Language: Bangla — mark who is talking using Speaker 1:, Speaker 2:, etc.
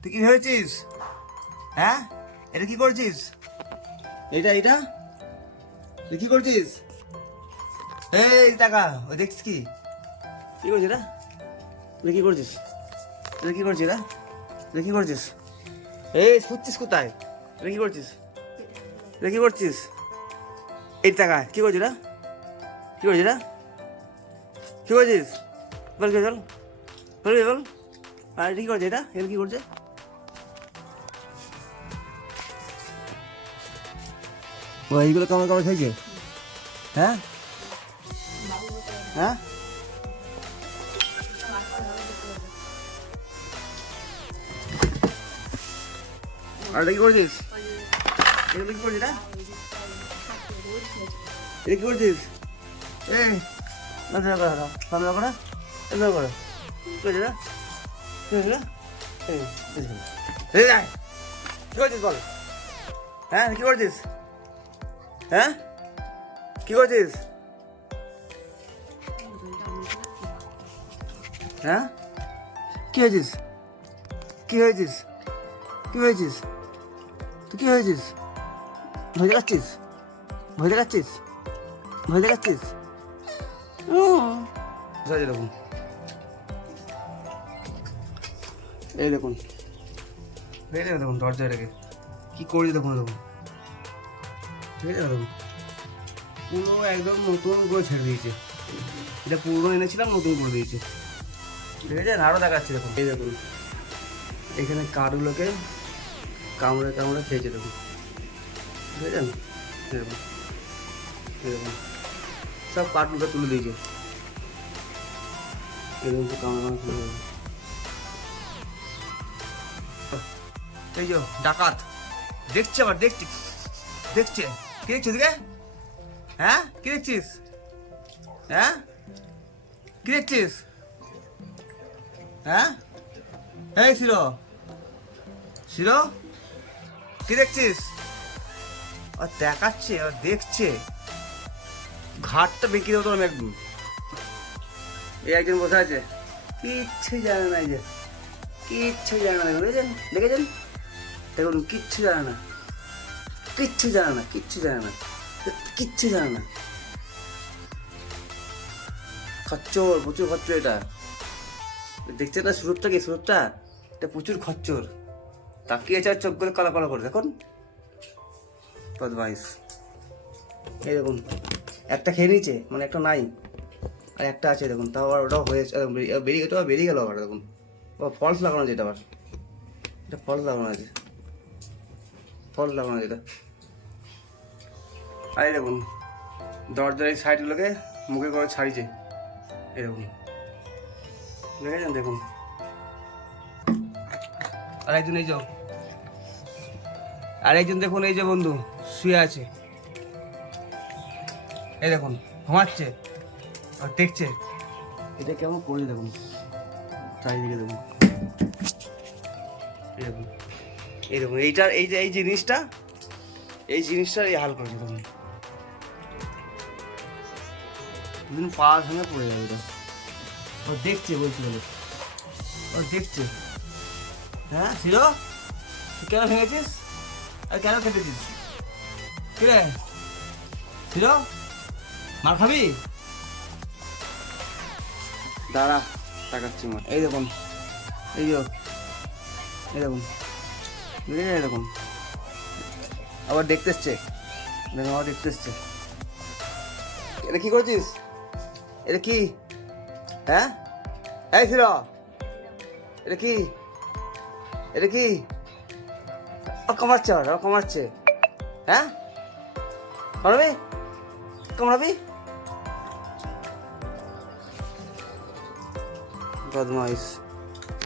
Speaker 1: তুই কি ভেবেছিস? হ্যাঁ? এটা কি করছিস? এটা এটা তুই কি করছিস? এই টাকা, ওই দেখছিস কি? কি করছিস এটা? তুই কি করছিস? তুই কি করছিস এটা? তুই কি করছিস? এই শুচ্ছিস কোথায়? তুই কি করছিস? তুই কি করছিস? এই টাকা, কি করছিস এটা? কি করছিস এটা? কি করছিস? বল কে চল বল বল। আর কি করছে এটা? এটা কি করছে? ও এইগুলো কামড় কামড় খাইছে হ্যাঁ হ্যাঁ আর কি করছিস এগুলো কি করছিস এটা কি করছিস এই না ধরা সামনে করা এগুলো করো কি করছিস এটা কি করছিস? এই। কি করছিস বল হ্যাঁ কি করছিস হ্যাঁ? কি করছিস? হ্যাঁ? কি হয়েছিস? কি হয়েছিস? কি হয়েছিস? তুই কি হয়েছিস? ভয় দেখাচ্ছিস? ভয় দেখাচ্ছিস? ভয় দেখাচ্ছিস? দেখুন। এই দেখুন। দেখুন দেখুন দরজা রেখে। কি করি দেখুন দেখুন। ঠিক আছে পুরো একদম নতুন করে ছেড়ে দিয়েছে। এটা পুরো এনেছিলাম, নতুন করে দিয়েছে। ঠিক আছে আরও দেখাচ্ছি দেখুন। এই দেখুন, এখানে কাঠগুলোকে কামড়ে কামড়ে খেয়েছে দেখুন। ঠিক আছে? এই দেখুন সব কাঠগুলো তুলে দিয়েছে। এরকম কামড়ে কামড়ে তুলে এই যে, ডাকাত। দেখছে আবার, দেখছি, দেখছে। কি দেখছিস রে? হ্যাঁ? কি দেখছিস হ্যাঁ? কি দেখছিস হ্যাঁ? এই শিরো। শিরো? কি দেখছিস? ও দেখাচ্ছে, ও দেখছে। ঘাটটা বেঁকে দেবো তোর আমি এই একজন বসে আছে। কিচ্ছু জানে না যে। কিচ্ছু জানে না। দেখেছেন? দেখেছেন? দেখুন, কিচ্ছু জানে না। কিচ্ছু জানে না, কিচ্ছু জানে না। কিচ্ছু জানে না। খচ্চর প্রচুর খচ্চর এটা। দেখছেন না সুরতটা কি? সুরতটা? এটা প্রচুর খচ্চর তাকিয়েছে আর চোখগুলো কালো কালো করে। দেখুন। বদমাইশ। এই দেখুন, একটা খেয়ে নিয়েছে মানে একটা নাই। আর একটা আছে, দেখুন, তাও আবার ওটাও হয়েছে বেরিয়ে- ওটা বেরিয়ে গেল আবার, দেখুন। ও ফলস লাগানো এটা আবার। এটা ফলস লাগানো আছে। ফলস লাগানো এটা। আর এই দেখুন, দরজার এই সাইডগুলোকে মুখে করে ছাড়িয়েছে। দেখুন। দেখেছেন? দেখুন। আর একজন এই যাও আর একজন দেখুন, এই যে বন্ধু, শুয়ে আছে। এই দেখুন, ঘুমাচ্ছে আর দেখছে। এটা কেমন করে দেখুন? চারিদিকে দেখুন। এই দেখুন। এইটার, এই যে, এই জিনিসটা এই জিনিসটা এই হাল করে দেখুন দুদিন পা ভেঙে পড়ে যাবে এটা। ও দেখছে বলছি বলে ও দেখছে। হ্যাঁ তুই কেন ভেঙেছিস? আর কেন কেটেছিস কি রে মার খাবি? দাঁড়া তাকাচ্ছি মার এই দেখুন। এই দেখুন। বুঝলি এই দেখুন। আবার দেখতে এসছে। আবার দেখতে এসছে। এটা কি করছিস? এটা কি? হ্যাঁ? এই ছিল। এটা কি? এটা কি? ও কমাচ্ছে আবার ও কমাচ্ছে হ্যাঁ? কমাবি কমাবি বদমাইশ।